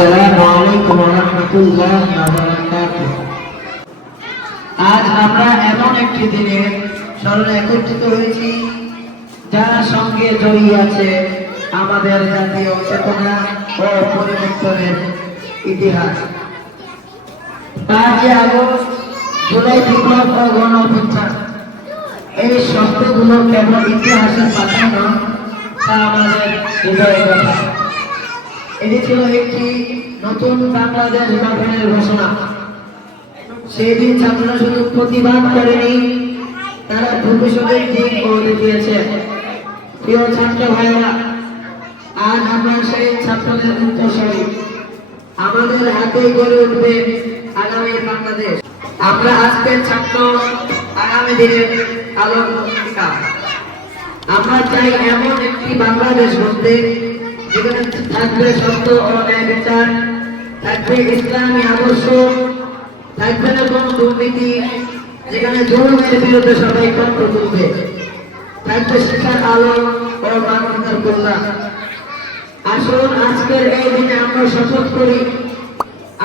আসসালামু আলাইকুম ওয়া রাহমাতুল্লাহি ওয়া বারাকাতুহু। আজ আমরা এমন একটি দিনে স্মরণে একত্রিত হয়েছি যার সঙ্গে জড়িয়ে আছে আমাদের জাতীয় চেতনা ও পরিবর্তনের ইতিহাস। 5ই আগস্ট, জুলাই বিপ্লব ও গণ অভ্যুত্থান, এই শব্দগুলো কেবল ইতিহাসের পাতা নয়, তা আমাদের হৃদয়ের কথা। এটি ছিল একটি নতুন বাংলাদেশ গঠনের ঘোষণা। সেই দিন ছাত্ররা শুধু প্রতিবাদ করেনি, তারা ভবিষ্যতের দিক বলে দিয়েছে। প্রিয় ছাত্র ভাইয়েরা, আজ আমরা সেই ছাত্রদের উত্তরসূরি। আমাদের হাতে গড়ে উঠবে আগামী বাংলাদেশ। আমরা আজকের ছাত্র, আগামী দিনের আলোর ভূমিকা। আমরা চাই এমন একটি বাংলাদেশ গড়তে যেখানে থাকবে সত্য ও ন্যায় বিচার, থাকবে ইসলামী আদর্শ, থাকবে না কোনো দুর্নীতি, যেখানে জুলুমের বিরুদ্ধে সবাই কণ্ঠ তুলবে, থাকবে শিক্ষার আলো ও মানবতার কল্যাণ। আসুন আজকের এই দিনে আমরা শপথ করি,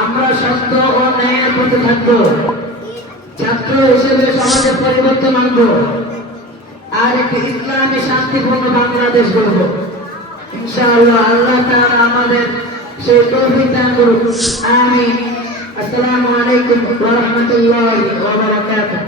আমরা সত্য ও ন্যায়ের পথে থাকবো, ছাত্র হিসেবে সমাজের পরিবর্তন আনবো, আর একটি ইসলামী শান্তিপূর্ণ বাংলাদেশ গড়ব। ইনশাআল্লাহ আল্লাহ তাআলা আমাদের সেই তৌফিক দান করুন। আমিন। আসসালামু আলাইকুম ওয়া রাহমাতুল্লাহি ওয়া বারাকাতুহু।